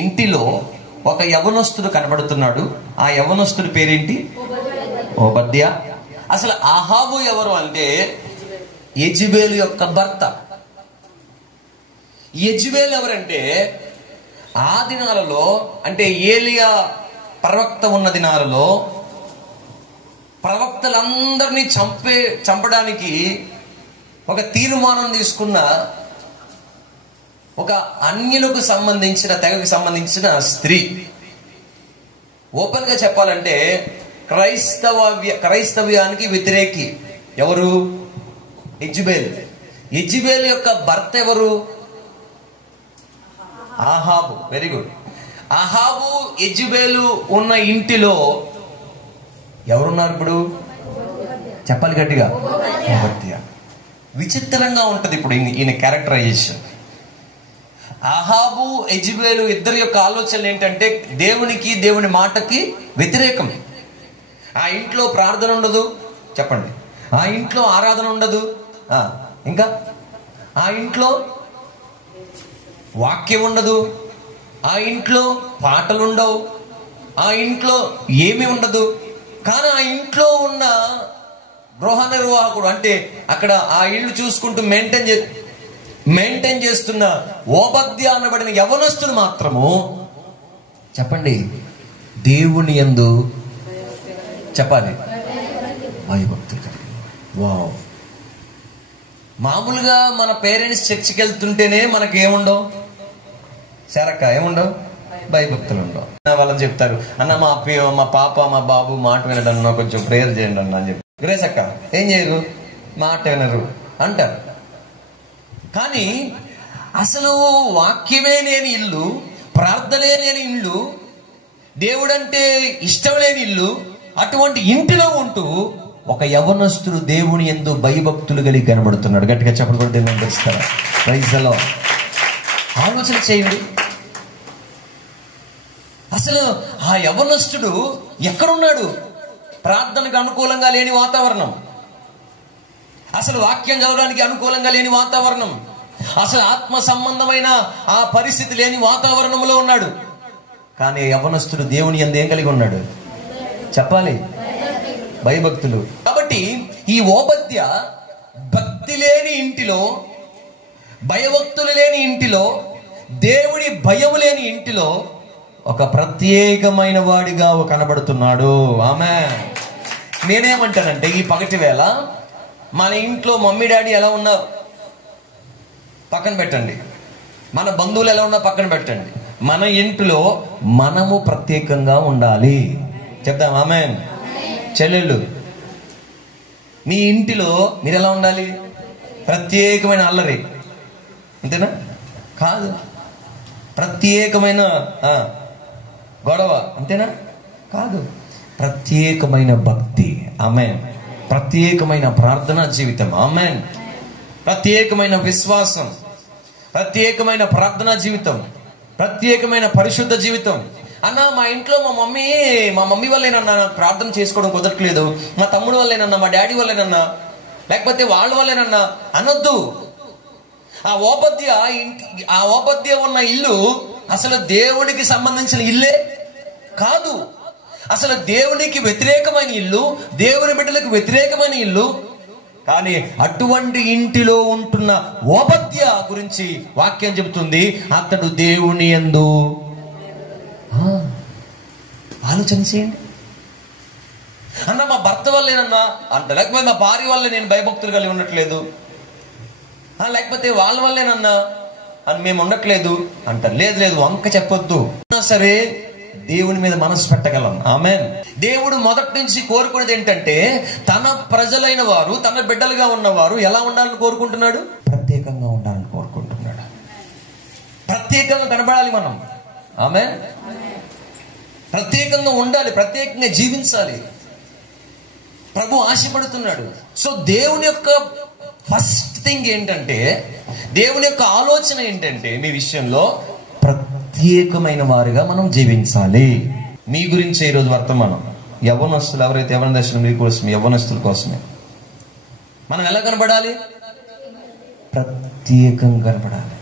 ఇంటిలో ఒక యవనస్తుడు కనబడుతున్నాడు. ఆ యవనస్తుడి పేరేంటి? ఓబద్యా. అసలు ఆహాబు ఎవరు అంటే యెజబెలు యొక్క భర్త. యెజబెలు ఎవరంటే ఆ దినాలలో, అంటే ఏలియా ప్రవక్త ఉన్న దినాలలో ప్రవక్తలందరినీ చంపడానికి ఒక తీర్మానం తీసుకున్న ఒక అన్యులకు సంబంధించిన, తెగకు సంబంధించిన స్త్రీ. ఓపెన్ గా చెప్పాలంటే క్రైస్తవ్యానికి వ్యతిరేకి. ఎవరు? యెజబెలు. యెజబెలు యొక్క భర్త ఎవరు? ఆహాబు. Very good. ఆహాబు యెజబెలు ఉన్న ఇంటిలో ఎవరున్నారు ఇప్పుడు? చెప్పాలి గట్టిగా. ఓబద్యా. విచిత్రంగా ఉంటది ఇప్పుడు ఈయన క్యారెక్టరైజేషన్. ఆహాబు యెజబెలు ఇద్దరి యొక్క ఆలోచనలు ఏంటంటే దేవునికి, దేవుని మాటకి వ్యతిరేకం. ఆ ఇంట్లో ప్రార్థన ఉండదు. చెప్పండి. ఆ ఇంట్లో ఆరాధన ఉండదు. ఇంకా ఆ ఇంట్లో వాక్యం ఉండదు. ఆ ఇంట్లో పాటలు ఉండవు. ఆ ఇంట్లో ఏమీ ఉండదు. కానీ ఆ ఇంట్లో ఉన్న గృహ నిర్వాహకుడు, అంటే అక్కడ ఆ ఇల్లు చూసుకుంటూ మెయింటైన్ చేస్తున్న ఓబద్యా అనబడిన యవనస్తుడు మాత్రము, చెప్పండి, దేవుని యందు చెప్పాలి భయభక్తులు కలిగి. వావ్. మామూలుగా మన పేరెంట్స్ చర్చికి వెళ్తుంటేనే మనకి ఏముండవు, శరక్క ఏముండవు, భయభక్తులు ఉండవు. వాళ్ళని చెప్తారు, అన్న మా పాప మా బాబు మాట వినడన్నా, కొంచెం ప్రేయర్ చేయండి అన్న అని చెప్పి. గ్రేస్ అక్క ఏం చేయరు, మాట వినరు అంటారు. కానీ అసలు వాక్యమే లేని ఇల్లు, ప్రార్థనే లేని ఇల్లు, దేవుడంటే ఇష్టం లేని ఇల్లు, అటువంటి ఇంటిలో ఉంటూ ఒక యవనస్తుడు దేవుని యందు భయభక్తులు కలిగి కనబడుతున్నాడు. గట్టిగా చెప్పలు కూడా దేవుని తెలుస్తారా? Praise the lord. ఆలోచన చేయండి. అసలు ఆ యవనస్తుడు ఎక్కడున్నాడు? ప్రార్థనకు అనుకూలంగా లేని వాతావరణం, అసలు వాక్యం చదవడానికి అనుకూలంగా లేని వాతావరణం, అసలు ఆత్మ సంబంధమైన ఆ పరిస్థితి లేని వాతావరణంలో ఉన్నాడు. కానీ యవనస్తుడు దేవుని యందు ఏం కలిగి ఉన్నాడు? చెప్పాలి, భయభక్తులు. కాబట్టి ఈ ఓబద్యా భక్తి లేని ఇంటిలో, భయభక్తులు లేని ఇంటిలో, దేవుడి భయం లేని ఇంటిలో ఒక ప్రత్యేకమైన వాడిగా కనబడుతున్నాడు. ఆమేన్. నేనేమంటానంటే ఈ పగటి వేళ మన ఇంట్లో మమ్మీ డాడీ ఎలా ఉన్నా పక్కన పెట్టండి, మన బంధువులు ఎలా ఉన్నా పక్కన పెట్టండి, మన ఇంట్లో మనము ప్రత్యేకంగా ఉండాలి. చెప్దాం ఆమేన్. చెల్లెళ్ళు, మీ ఇంటిలో మీరు ఎలా ఉండాలి? ప్రత్యేకమైన అల్లరి అంతేనా? కాదు. ప్రత్యేకమైన గొడవ అంతేనా? కాదు. ప్రత్యేకమైన భక్తి. ఆమేన్. ప్రత్యేకమైన ప్రార్థనా జీవితం. ఆమేన్. ప్రత్యేకమైన విశ్వాసం, ప్రత్యేకమైన ప్రార్థనా జీవితం, ప్రత్యేకమైన పరిశుద్ధ జీవితం. అన్న మా ఇంట్లో మా మమ్మీ వల్లేనన్నా నాకు ప్రార్థన చేసుకోవడం కుదరట్లేదు, మా తమ్ముడు వల్లేనన్నా, మా డాడీ వల్లేనన్నా, లేకపోతే వాళ్ళ వల్లేనన్నా అనొద్దు. ఆ ఓబద్యా ఉన్న ఇల్లు అసలు దేవునికి సంబంధించిన ఇల్లే కాదు. అసలు దేవునికి వ్యతిరేకమైన ఇల్లు, దేవుని బిడ్డలకు వ్యతిరేకమైన ఇల్లు. కానీ అటువంటి ఇంటిలో ఉంటున్న ఓబద్యా గురించి వాక్యం చెబుతుంది, అతడు దేవుని యందు. ఆలోచన చేయండి. అన్న మా భర్త వల్లేనన్నా అంట, లేకపోతే మా భార్య వల్లే నేను భయభక్తులు కలిగి ఉండట్లేదు, లేకపోతే వాళ్ళ వల్లేనన్నా అని మేము ఉండట్లేదు అంటారు. లేదు వంక చెప్పొద్దు. సరే, దేవుని మీద మనసు పెట్టగలం. ఆమేన్. దేవుడు మొదటి నుంచి కోరుకునేది ఏంటంటే తన ప్రజలైన వారు, తన బిడ్డలుగా ఉన్నవారు ఎలా ఉండాలని కోరుకుంటున్నాడు? ప్రత్యేకంగా ఉండాలని కోరుకుంటున్నాడు. ప్రత్యేకంగా కనబడాలి మనం. ఆమేన్. ప్రత్యేకంగా ఉండాలి, ప్రత్యేకంగా జీవించాలి. ప్రభు ఆశపడుతున్నాడు. సో దేవుని యొక్క ఫస్ట్ థింగ్ ఏంటంటే, దేవుని యొక్క ఆలోచన ఏంటంటే మీ విషయంలో ప్రత్యేకమైన వారిగా మనం జీవించాలి. మీ గురించి ఈరోజు వర్తమానం యవ్వనస్తులు ఎవరైతే యవ్వన దశలో మీ కోసం, యవ్వనస్తుల కోసమే మనం ఎలా కనబడాలి? ప్రత్యేకంగా కనబడాలి.